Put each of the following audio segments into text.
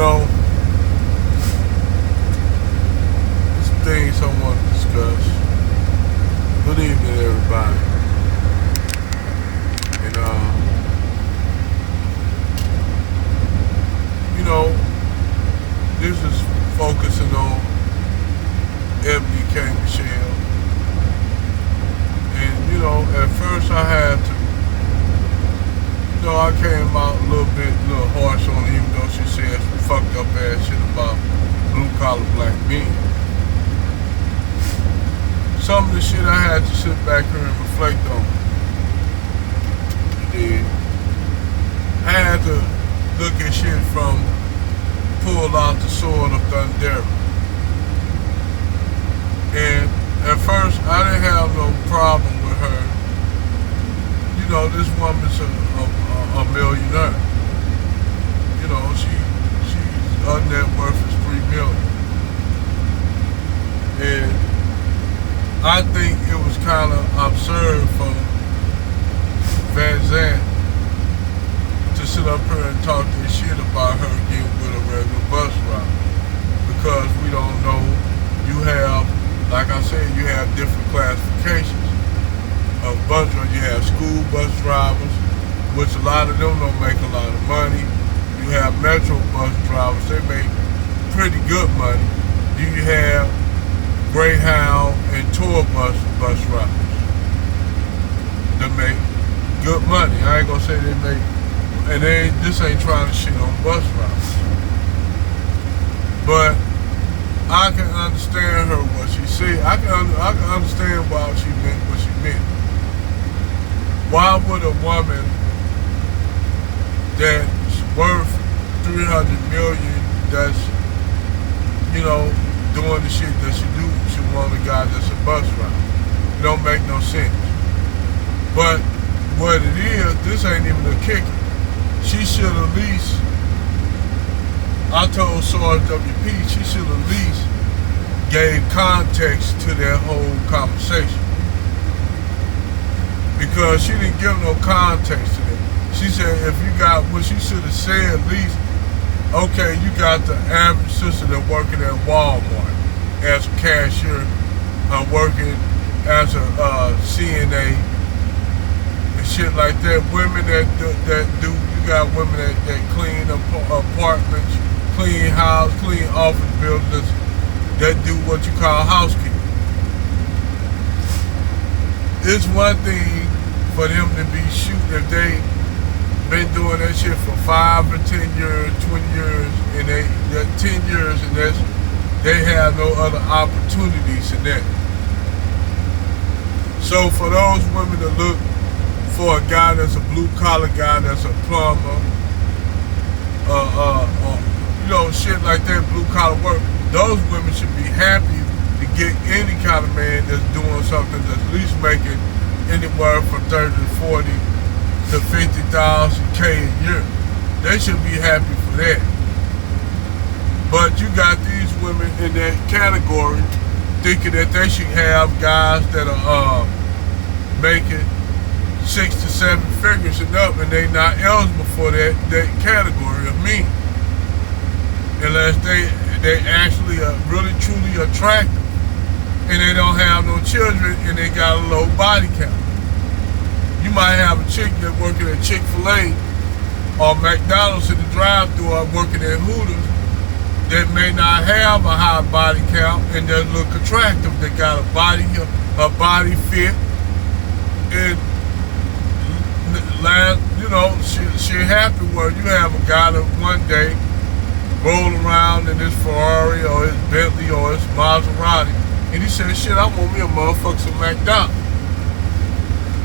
know, some things I want to discuss. Good evening, everybody. And, you know, this is focusing on Ebony K. Michelle. And, you know, at first I had to, I came out a little harsh on her, even though she said some fucked up ass shit about blue collar black men. Some of the shit I had to sit back here and reflect on. You did. I had to look at shit from pull out the sword of Thundera. And at first I didn't have no problem with her. You know, this woman's a millionaire. You know, her net worth is $3 million. And I think it was kind of absurd for Van Zandt to sit up here and talk this shit about her getting with a regular bus driver. Because we don't know, you have, like I said, you have different classifications of bus drivers. You have school bus drivers, which a lot of them don't make a lot of money. You have metro bus drivers, they make pretty good money. You have Greyhound and tour bus drivers that make good money. I ain't gonna say they make, and this ain't trying to shit on bus drivers. But I can understand her what she said. I can understand why she meant what she meant. Why would a woman that's worth $300 million, that's, you know, doing the shit that she do, she want a guy that's a bus driver? It don't make no sense. But what it is, this ain't even a kicker. She should at least, I told Sarge WP, she should at least gave context to that whole conversation. Because she didn't give no context to that. She said if you got, what she should have said at least, okay, you got the average sister that working at Walmart as a cashier, working as a CNA and shit like that. Women that do, you got women that clean apartments, clean house, clean office buildings, that do what you call housekeeping. It's one thing for them to be shooting if they been doing that shit for 5 or 10 years, 20 years, and that 10 years, and they have no other opportunities in that. So for those women that look for a guy that's a blue collar guy, that's a plumber, you know, shit like that, blue collar work, those women should be happy to get any kind of man that's doing something that's at least making anywhere from 30 to 40 to 50,000 K a year. They should be happy for that. But you got these women in that category thinking that they should have guys that are making 6 to 7 figures and up, and they not eligible for that category of men, unless they actually are really truly attractive and they don't have no children and they got a low body count. You might have a chick that working at Chick-fil-A or McDonald's in the drive-thru, or working at Hooters, that may not have a high body count and that look attractive. They got a body fit, and you know, she happy where you have a guy that one day roll around in his Ferrari or his Bentley or his Maserati, and he said, shit, I want me a motherfucker some McDonald's.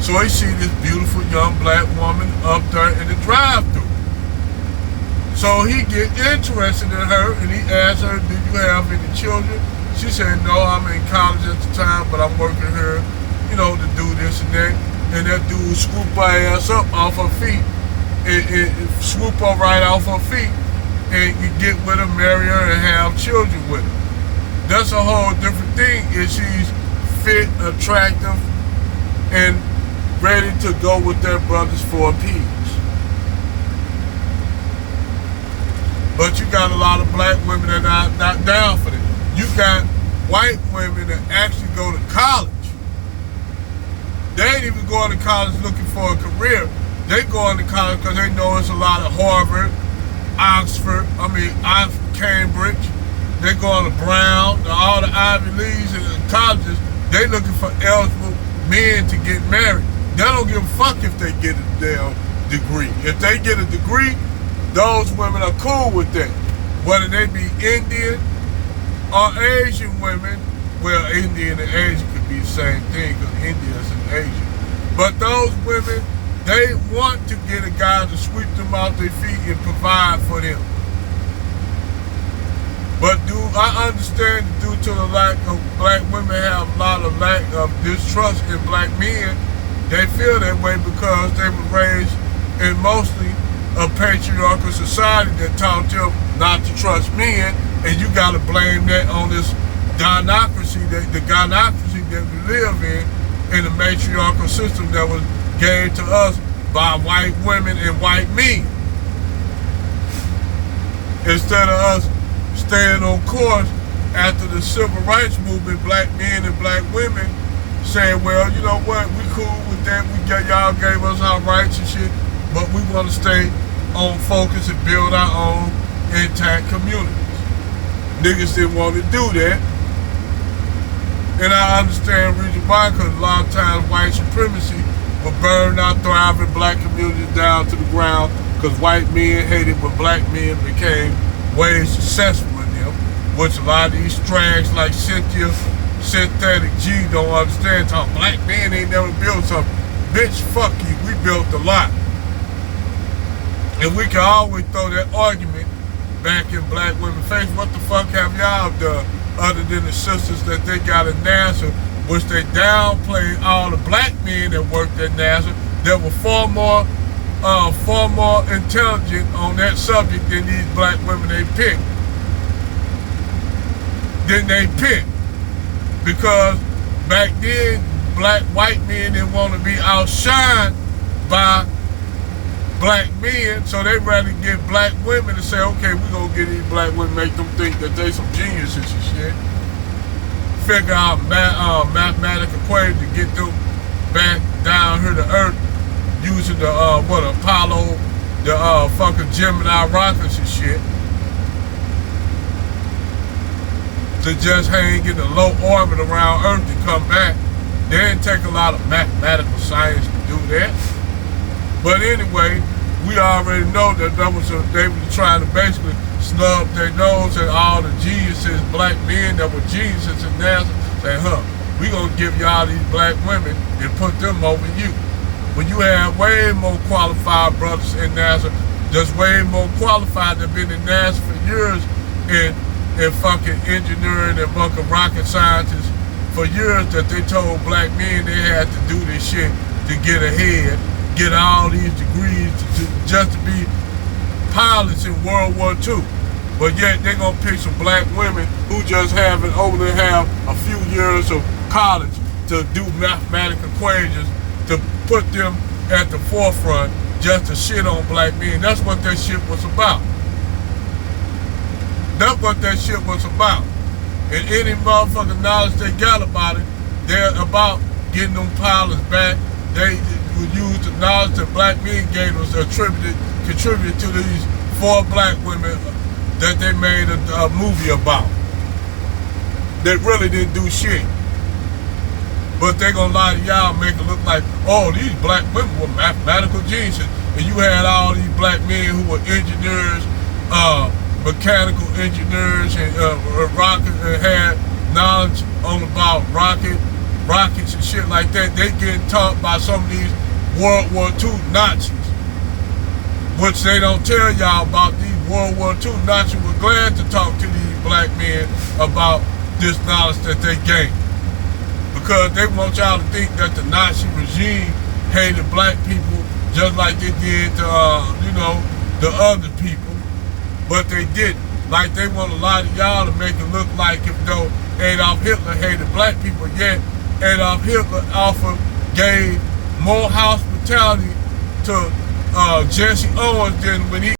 So he see this beautiful young black woman up there in the drive-thru. So he get interested in her, and he asks her, do you have any children? She said, no, I'm in college at the time, but I'm working here, you know, to do this and that. And that dude swoop her ass up off her feet, and swoop her right off her feet, and you get with her, marry her, and have children with her. That's a whole different thing if she's fit, attractive, and ready to go with their brothers for a peace. But you got a lot of black women that are not down for that. You got white women that actually go to college. They ain't even going to college looking for a career. They going to college because they know it's a lot of Harvard, Cambridge. They going to Brown, all the Ivy Leagues and the colleges. They looking for eligible men to get married. They don't give a fuck if they get a damn degree. If they get a degree, those women are cool with that. Whether they be Indian or Asian women, well, Indian and Asian could be the same thing because Indians and Asian. But those women, they want to get a guy to sweep them off their feet and provide for them. But I understand due to the lack of black women have a lot of lack of distrust in black men. They feel that way because they were raised in mostly a patriarchal society that taught them not to trust men, and you got to blame that on this gynocracy, the gynocracy that we live in the matriarchal system that was gave to us by white women and white men. Instead of us staying on course after the civil rights movement, black men and black women saying, well, you know what, we cool with that, y'all gave us our rights and shit, but we want to stay on focus and build our own intact communities. Niggas didn't want to do that. And I understand the reason why, because a lot of times white supremacy will burn our thriving black communities down to the ground because white men hated when black men became way successful in them, which a lot of these strags like Synthetic G don't understand. Talking black men ain't never built something. Bitch, fuck you, we built a lot. And we can always throw that argument back in black women's face. What the fuck have y'all done other than the sisters that they got at NASA, which they downplayed all the black men that worked at NASA that were far more intelligent on that subject than these black women they picked. Because back then, white men didn't want to be outshined by black men, so they rather get black women to say, okay, we're going to get these black women, make them think that they some geniuses and shit. Figure out mathematical equations to get them back down here to Earth using the, Apollo, the fucking Gemini rockets and shit. To just hang in a low orbit around Earth and come back. They didn't take a lot of mathematical science to do that. But anyway, we already know that they were trying to basically snub their nose at all the geniuses, black men that were geniuses in NASA, say, we gonna give y'all these black women and put them over you. When you have way more qualified brothers in NASA, just way more qualified that been in NASA for years in fucking engineering and fucking rocket scientists for years, that they told black men they had to do this shit to get ahead, get all these degrees just to be pilots in World War II. But yet they're gonna pick some black women who just only have a few years of college to do mathematical equations to put them at the forefront just to shit on black men. That's what that shit was about. That's what that shit was about. And any motherfucking knowledge they got about it, they're about getting them pilots back. They would use the knowledge that black men gave us, contributed to these 4 black women that they made a movie about. That really didn't do shit. But they gonna lie to y'all, make it look like, oh, these black women were mathematical geniuses. And you had all these black men who were engineers, mechanical engineers, and had knowledge on about rockets and shit like that. They getting taught by some of these World War II Nazis, which they don't tell y'all about. These World War II Nazis were glad to talk to these black men about this knowledge that they gained, because they want y'all to think that the Nazi regime hated black people just like they did to, the other people. But they didn't. Like, they want a lot of y'all to make it look like if though Adolf Hitler hated black people, yet Adolf Hitler gave more hospitality to Jesse Owens than when he